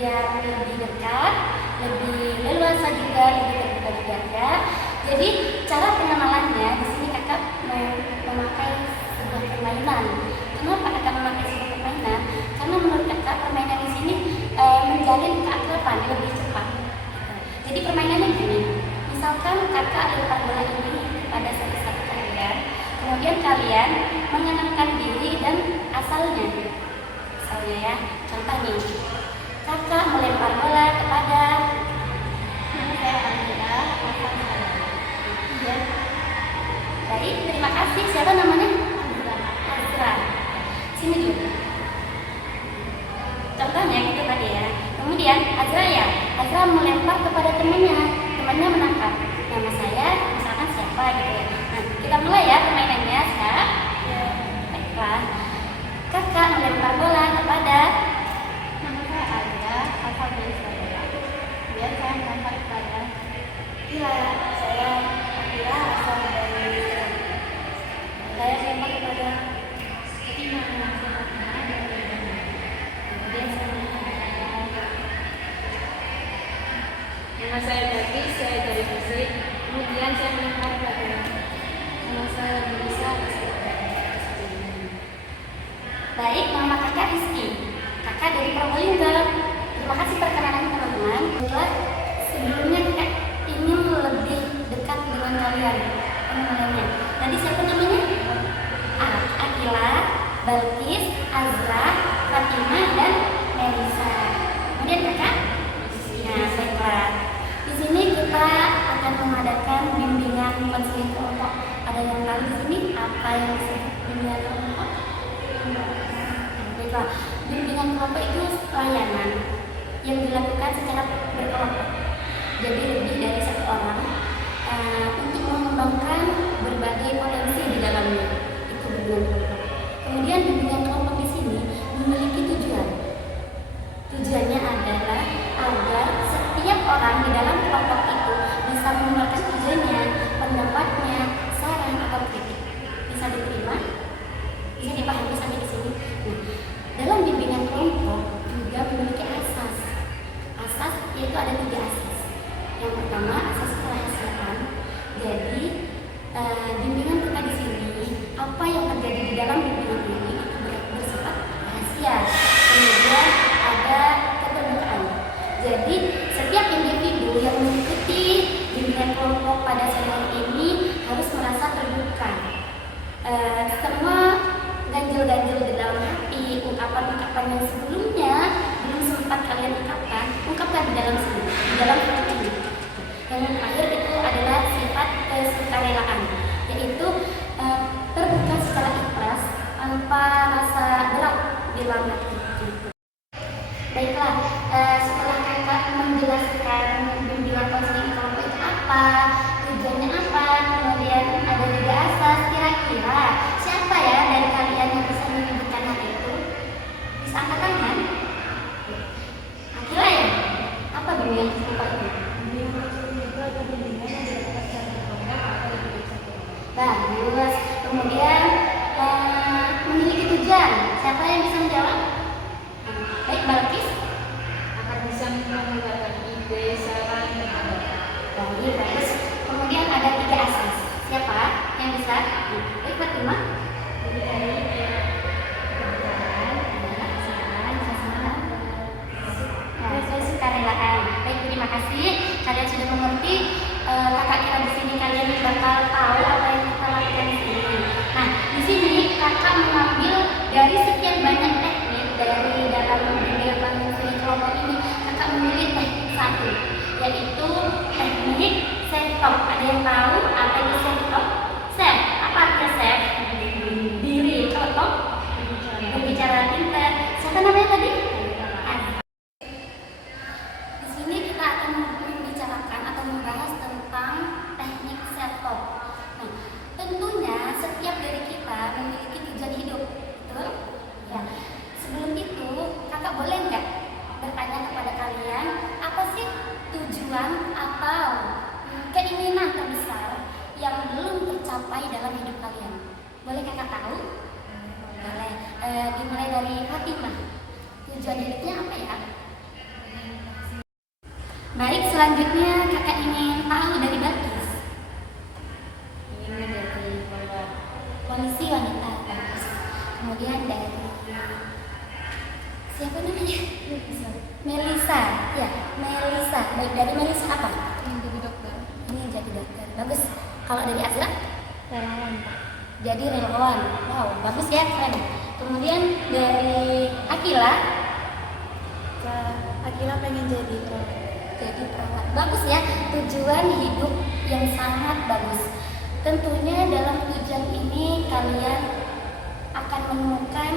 biar lebih dekat, lebih leluasa juga, lebih terbuka juga ya. Jadi cara pengenalannya di sini kakak memakai sebuah permainan. Kenapa kakak memakai sebuah permainan? Karena menurut kakak permainan di sini menjalin keakraban lebih cepat. Jadi permainannya gini, misalkan kakak lempar bola ini pada salah satu kalian, kemudian kalian mengenalkan diri dan asalnya. Misalnya ya, contoh nih, kakak melempar bola kepada saya Amira, asal saya. Ya. Baik, terima kasih. Siapa namanya? Azra. Sini dulu. Contohnya gitu tadi ya. Kemudian Azra melempar kepada temannya menangkap. Nama saya, misalkan siapa gitu ya. Nah, kita mulai ya permainannya. Siap? Ya. Baiklah. Kakak melempar bola kepada nama saya Azra, asal dari Surabaya. Kemudian saya melempar kepada Ila, saya Ila, asal dari Surabaya. Saya melempar kepada Fatima, kemudian saya melempar kepada nama saya Daki, saya dari Gresik. Kemudian saya melempar kepada nama saya Melisa. Baik, nama kakak Rizky. Kakak dari Probolinggo. Terima kasih perkenalan teman-teman. Sebelumnya kakak ingin lebih dekat dengan kalian pengenalannya. Tadi siapa namanya? Akila, Balkis, Azra, Fatima, dan Melisa. Kemudian kakak? Nah, baiklah. Di sini kita akan mengadakan bimbingan konseling kelompok. Ada yang tahu di sini apa yang disebut bimbingan kelompok? Baiklah, bimbingan kelompok itu layanan yang dilakukan secara berkelompok. Jadi lebih dari satu orang untuk mengembangkan berbagai potensi di dalamnya. Itu bimbingan kelompok. Kemudian bimbingan kelompok di sini memiliki tujuan. Tujuannya adalah agar setiap orang di dalam kelompok itu bisa mengeluarkan idenya, pendapatnya, saran atau kritik. Bisa diterima? Bisa dipahami sampai di sini. Nah, dalam bimbingan kelompok juga memiliki asas. Asas yaitu ada 3 asas. Yang pertama asas kerahasiaan. Jadi bimbingan kita di sini, apa yang terjadi di dalam bimbingan ini itu bersifat rahasia. Kemudian ada keterbukaan. Jadi setiap individu yang mengikuti bimbingan kelompok pada seminar ini harus merasa terbuka. Semua ganjil-ganjil di dalam hati, ungkapan-ungkapan yang sebelumnya belum sempat kalian ungkapkan di dalam sini, di dalam kelompok ini. Yang terakhir itu adalah sifat kesukarelaan, yaitu terbuka secara ikhlas tanpa rasa berat di dalam hati. Baiklah, setelah kakak menjelaskan bimbingan konseling kelompok itu apa, tujuannya apa, kemudian ada 3 asas, kira-kira siapa ya dari kalian yang bisa menyebutkan hal itu? Bisa angkat tangan? Akila ya? Apa bimbingan kelompok itu? Bagus. Kemudian memiliki tujuan. Siapa yang bisa menjawab? Baik, Balkis. Akan bisa mengeluarkan ide, saran, dan pendapat. Bagus. Kemudian ada 3 asas. Siapa yang bisa? Baik, Fatima. Jadi dari sukarelaan. Baik, terima kasih. Kalian sudah mengerti. Kakak kira di sini kalian bakal tahu apa yang kita lakukan di sini. Nah, di sini kakak mengambil dari sekian banyak teknik dari dalam bimbingan konseling kelompok ini. Kakak memilih teknik 1, yaitu teknik self talk. Ada yang tahu apa itu self talk? Self, apa artinya self? Diri. Kalau talk, berbicara pintar. Siapa namanya tadi? Membahas tentang teknik self talk. Nah, tentunya setiap dari kita memiliki tujuan hidup, betul? Ya. Sebelum itu, kakak boleh nggak bertanya kepada kalian apa sih tujuan atau keinginan terbesar yang belum tercapai dalam hidup kalian? Boleh kakak tahu? Boleh. Dimulai dari Fatimah. Tujuan hidupnya apa ya? Baik, selanjutnya kakak ingin tahu dari Balkis. Ingin menjadi Polisi wanita, bagus. Kemudian dari siapa namanya? Melisa. Ya, Melisa. Baik, dari Melisa apa? ingin jadi dokter. Ini jadi dokter. Bagus. Kalau dari Azra? Relawan. Jadi relawan. Wow, bagus ya, keren. Kemudian dari Akila? Akila pengen jadi perawat. Jadi perawat. Bagus ya, tujuan hidup yang sangat bagus. Tentunya dalam tujuan ini kalian akan menemukan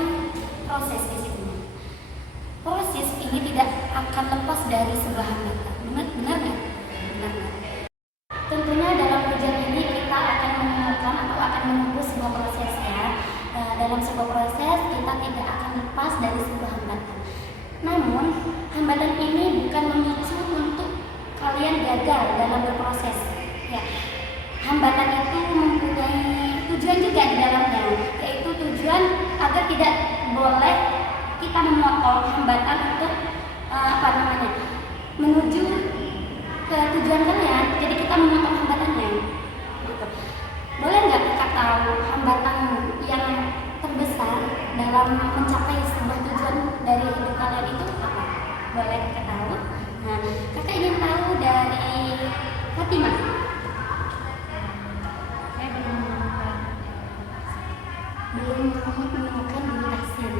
proses di situ. Proses ini tidak akan lepas dari sebuah hambatan. Benar nggak? Benar nggak? Tentunya dalam tujuan ini kita akan menemukan atau akan menempuh sebuah proses ya. Dalam sebuah proses kita tidak akan lepas dari sebuah hambatan. Namun hambatan ini bukan memicu untuk kalian gagal dalam berproses. Ya, hambatan itu mempunyai tujuan juga di dalamnya, yaitu tujuan agar tidak boleh kita memotong hambatan untuk menuju ke tujuan kalian. Jadi kita memotong hambatannya. Gitu. Boleh nggak kita tahu hambatan yang terbesar dalam mencapai sebuah tujuan dari hidup kalian itu apa? Boleh kita tahu? Nah, kakak ingin tahu dari Fatimah. Saya belum menemukan. Belum menemukan bulu taksir.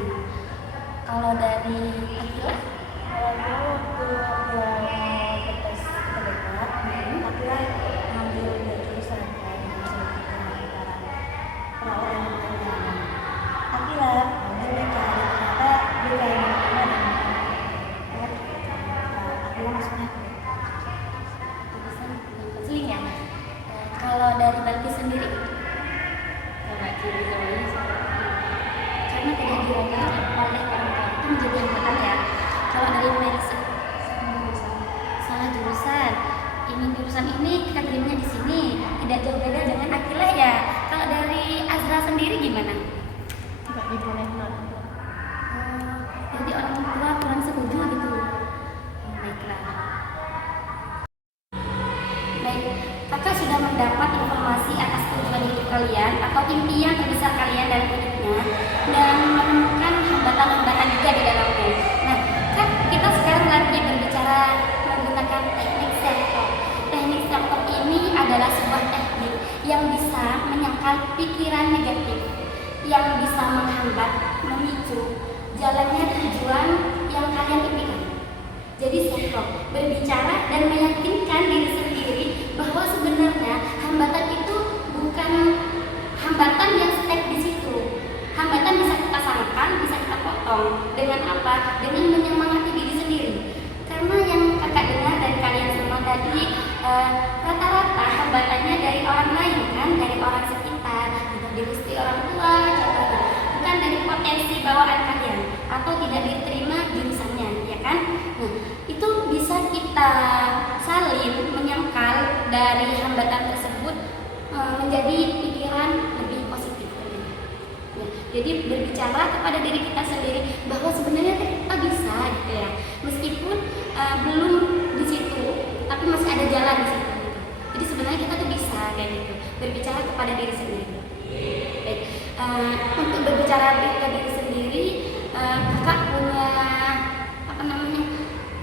Kalau dari Akila? Kalau waktu bertes terdekat, Akila ngambil jurusan antara perawat dan pekerjaan. Akila ngambil mekanik, ternyata dia kayak dan Akila masuknya Jurusan konseling ya. Kalau dari Balkis sendiri? coba ciri-ciri Karena tidak dirayakan oleh orang tua itu menjadi hambatan ya. Kalau dari Melisa, salah jurusan. Ini jurusan ini kita terimanya di sini, tidak jauh beda dengan Akila ya. Kalau dari Azra sendiri gimana? nggak dibolehin orang tua. Jadi orang tua kurang setuju gitu. Baiklah. Baik, kakak sudah mendapat informasi atas tujuan hidup kalian atau impian terbesar kalian dalam hidupnya dan menemukan hambatan-hambatan juga di dalamnya. Nah, kan kita sekarang lagi berbicara menggunakan teknik self-talk. Teknik self-talk ini adalah sebuah teknik yang bisa menyangkal pikiran negatif, yang bisa menghambat, memicu jalannya tujuan yang kalian impikan. Jadi self-talk berbicara dan meyakinkan diri sendiri bahwa sebenarnya hambatan itu bukan hambatan yang stuck di situ. Hambatan bisa kita samakan, bisa kita potong. Dengan apa? Dengan menyemangati diri sendiri. Karena yang kakak dengar dari kalian semua tadi, rata-rata hambatannya dari orang lain kan, dari orang sekitar, tidak direstui orang tua, contohnya. Bukan dari potensi bawaan kalian atau tidak diterima jurusannya, ya kan? Nah, itu bisa kita salin menyangkal dari hambatan tersebut menjadi pikiran lebih positif. Ya, jadi berbicara kepada diri kita sendiri bahwa sebenarnya kita bisa gitu ya. Meskipun belum di situ, tapi masih ada jalan di situ. Gitu. Jadi sebenarnya kita tuh bisa kayak gitu. Berbicara kepada diri sendiri. Baik, untuk berbicara ke diri sendiri, kakak punya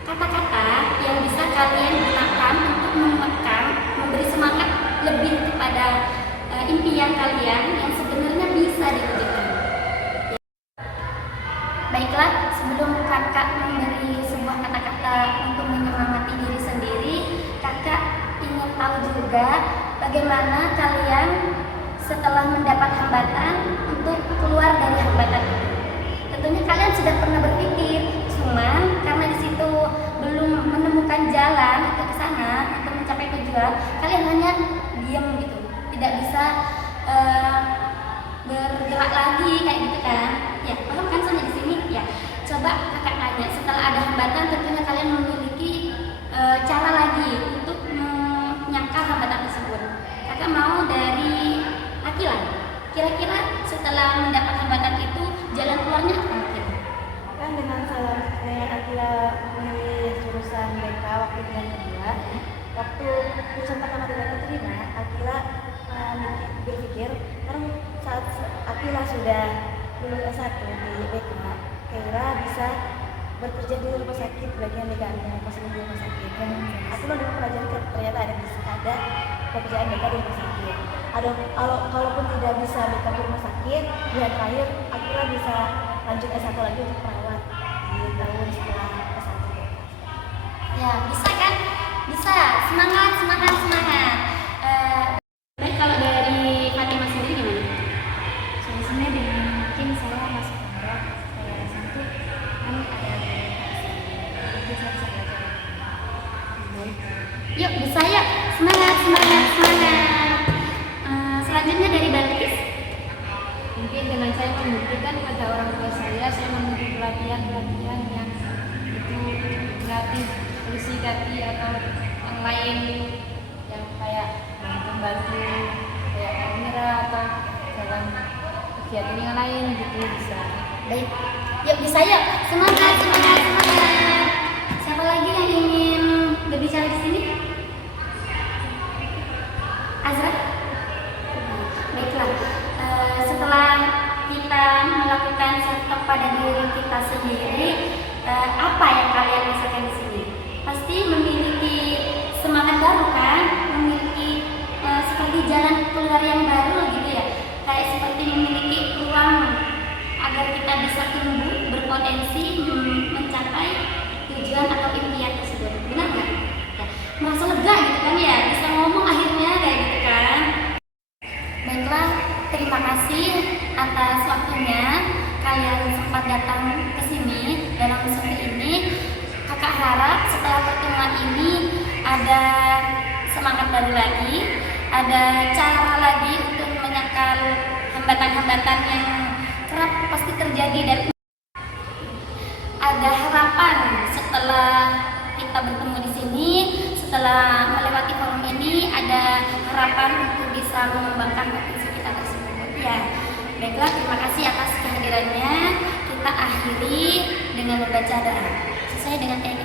kata-kata yang bisa kalian gunakan untuk menguatkan, memberi semangat lebih kepada impian kalian yang sebenarnya bisa diwujudkan. Baiklah, sebelum kakak memberi sebuah kata-kata untuk menyemangati diri sendiri, kakak ingin tahu juga bagaimana kalian setelah mendapat hambatan untuk keluar dari hambatan itu. Tentunya kalian sudah pernah berpikir, cuman karena di situ belum menemukan jalan untuk ke sana untuk mencapai tujuan, kalian hanya diam gitu, tidak bisa bergerak lagi kayak gitu kan? Ya, paham kan soalnya di sini? Ya, coba kakak tanya, setelah ada hambatan, tentunya kalian memiliki cara lagi untuk menyangkal hambatan tersebut. Kakak mau dari Akila, kira-kira setelah mendapat hambatan itu jalan keluarnya apa? Kan dengan Akila memilih jurusan BK waktu bulan kedua, waktu putusan pertama tidak diterima, Akila berpikir karena saat Akila sudah lulus S1 di BK, Keira bisa bekerja di rumah sakit bagian legalnya, pas di rumah sakit. Dan Akila dengan pelajaran ternyata ada pekerjaan BK di rumah sakit. Kalaupun tidak bisa BK di rumah sakit, bulan terakhir Akila bisa lanjut S1 lagi untuk perawat di tahun setelah S1. Ya, bisa kan? Bisa. Semangat, semangat, semangat. Baik, kalau dari Fatimah sendiri gimana? Solusinya dengan mungkin saya masuk pondok kayak S1 kan ada itu saya bisa belajar baik. Yuk, bisa yuk. Semangat, semangat, semangat. Selanjutnya dari Balkis. Mungkin dengan saya membuktikan pada orang tua saya memiliki pelatihan-pelatihan yang itu gratis, polisi kaki atau yang lain yang kayak bantu kayak kamera atau dalam kegiatan yang lain gitu bisa. Baik. Yuk, bisa yuk. Semangat, semangat, semangat. Siapa lagi yang ingin berbicara di sini? Azra? Baiklah. Setelah kita melakukan self-talk pada diri kita sendiri, apa yang kalian rasakan di sini? Pasti memiliki semangat baru kan? Memiliki seperti jalan keluar yang baru gitu ya. Kayak seperti memiliki ruang agar kita bisa tumbuh, berpotensi mencapai tujuan atau impian tersebut. Benar nggak? Ya. Merasa lega gitu kan ya, bisa ngomong akhirnya kayak gitu kan. Baiklah, terima kasih atas waktunya kalian sempat datang ke sini dalam sesi ini. Kakak harap setelah pertemuan ini ada semangat baru lagi, ada cara lagi untuk menyangkal hambatan-hambatan yang kerap pasti terjadi dan ada harapan setelah kita bertemu di sini, setelah melewati forum ini ada harapan untuk bisa mengembangkan potensi kita tersebut. Ya, baiklah, terima kasih atas kehadirannya. Kita akhiri dengan membaca doa sesuai dengan ayat